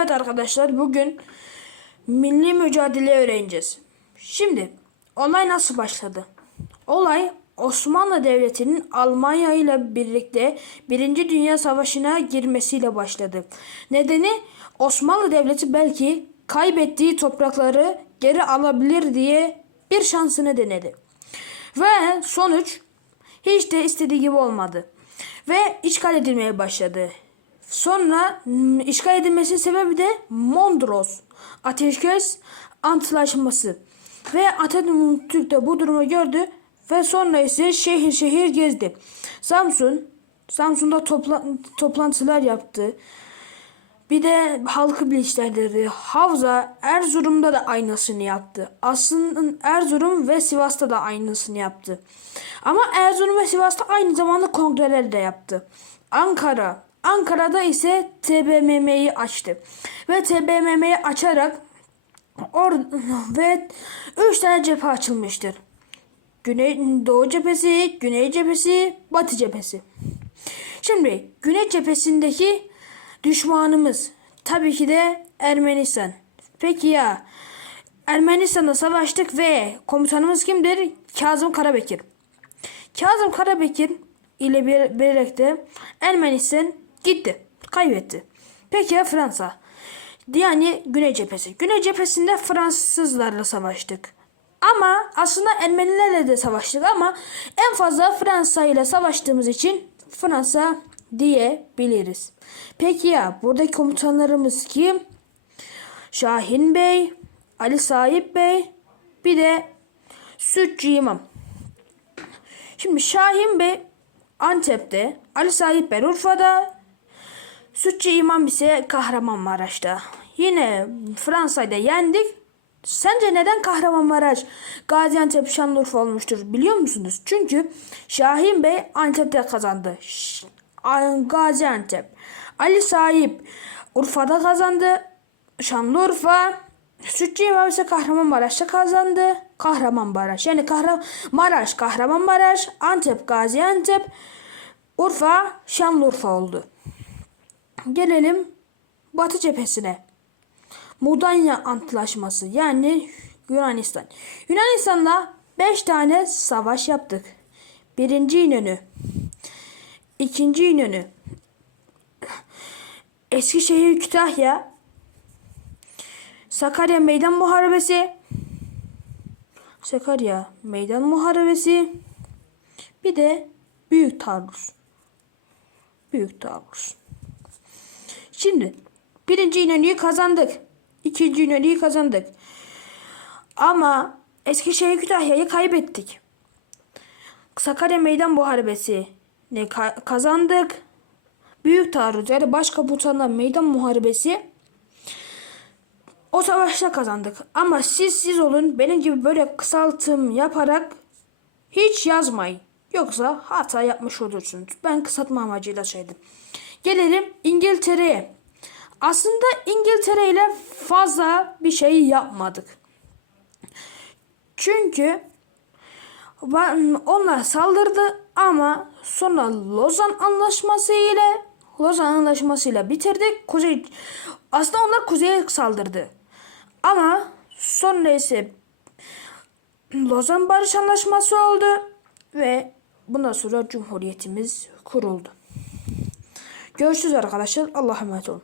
Evet arkadaşlar bugün milli mücadele öğreneceğiz. Şimdi olay nasıl başladı? Olay Osmanlı Devleti'nin Almanya ile birlikte Birinci Dünya Savaşı'na girmesiyle başladı. Nedeni Osmanlı Devleti belki kaybettiği toprakları geri alabilir diye bir şansını denedi. Ve sonuç hiç de istediği gibi olmadı. Ve işgal edilmeye başladı. Sonra işgal edilmesi sebebi de Mondros Ateşkes Antlaşması. Ve Atatürk de bu durumu gördü ve sonra ise şehir şehir gezdi. Samsun, Samsun'da topla, toplantılar yaptı. Bir de halkı bilinçlendirdi. Havza Erzurum'da da aynısını yaptı. Aslında Erzurum ve Sivas'ta da aynısını yaptı. Ama Erzurum ve Sivas'ta aynı zamanda kongreler de yaptı. Ankara, Ankara'da ise TBMM'yi açtı. Ve TBMM'yi açarak or ve 3 tane cephe açılmıştır. Güney Doğu cephesi, Güney cephesi, Batı cephesi. Şimdi Güney cephesindeki düşmanımız tabii ki de Ermenistan. Peki ya Ermenistan'da savaştık ve komutanımız kimdir? Kazım Karabekir. Kazım Karabekir ile bir, birlikte Ermenistan gitti. Kaybetti. Peki ya Fransa? Yani Güney cephesi. Güney cephesinde Fransızlarla savaştık. Ama aslında Ermenilerle de savaştık ama en fazla Fransa ile savaştığımız için Fransa diyebiliriz. Peki ya buradaki komutanlarımız kim? Şahin Bey, Ali Sahip Bey, bir de Sütçü İmam. Şimdi Şahin Bey Antep'te, Ali Sahip Bey Urfa'da, Sütçü İmam ise Kahramanmaraş'ta. Yine Fransa'yı da yendik. Sence neden Kahramanmaraş Gaziantep Şanlıurfa olmuştur biliyor musunuz? Çünkü Şahin Bey Antep'te kazandı. Gaziantep. Ali Sahip Urfa'da kazandı. Şanlıurfa Sütçü İmam ise Kahramanmaraş'ta kazandı. Kahramanmaraş yani Kahramanmaraş, Kahramanmaraş, Antep, Gaziantep, Urfa, Şanlıurfa oldu. Gelelim Batı cephesine. Mudanya Antlaşması yani Yunanistan. Yunanistan'la 5 tane savaş yaptık. Birinci İnönü. ikinci İnönü. Eskişehir Kütahya. Sakarya Meydan Muharebesi. Sakarya Meydan Muharebesi. Bir de Büyük Taarruz. Büyük Taarruz. Şimdi birinci İnönü'yü kazandık. İkinci İnönü'yü kazandık. Ama Eskişehir Kütahya'yı kaybettik. Sakarya Meydan Muharebesi ne ka- kazandık. Büyük taarruz yani başkomutanla meydan muharebesi o savaşta kazandık. Ama siz siz olun benim gibi böyle kısaltım yaparak hiç yazmayın. Yoksa hata yapmış olursunuz. Ben kısaltma amacıyla söyledim. Gelelim İngiltere'ye. Aslında İngiltere ile fazla bir şey yapmadık. Çünkü onlar saldırdı ama sonra Lozan Anlaşması ile Lozan Anlaşması ile bitirdik. Kuzey aslında onlar kuzeye saldırdı. Ama sonra ise Lozan Barış Anlaşması oldu ve bundan sonra Cumhuriyetimiz kuruldu. Görüşürüz arkadaşlar. Allah'a emanet olun.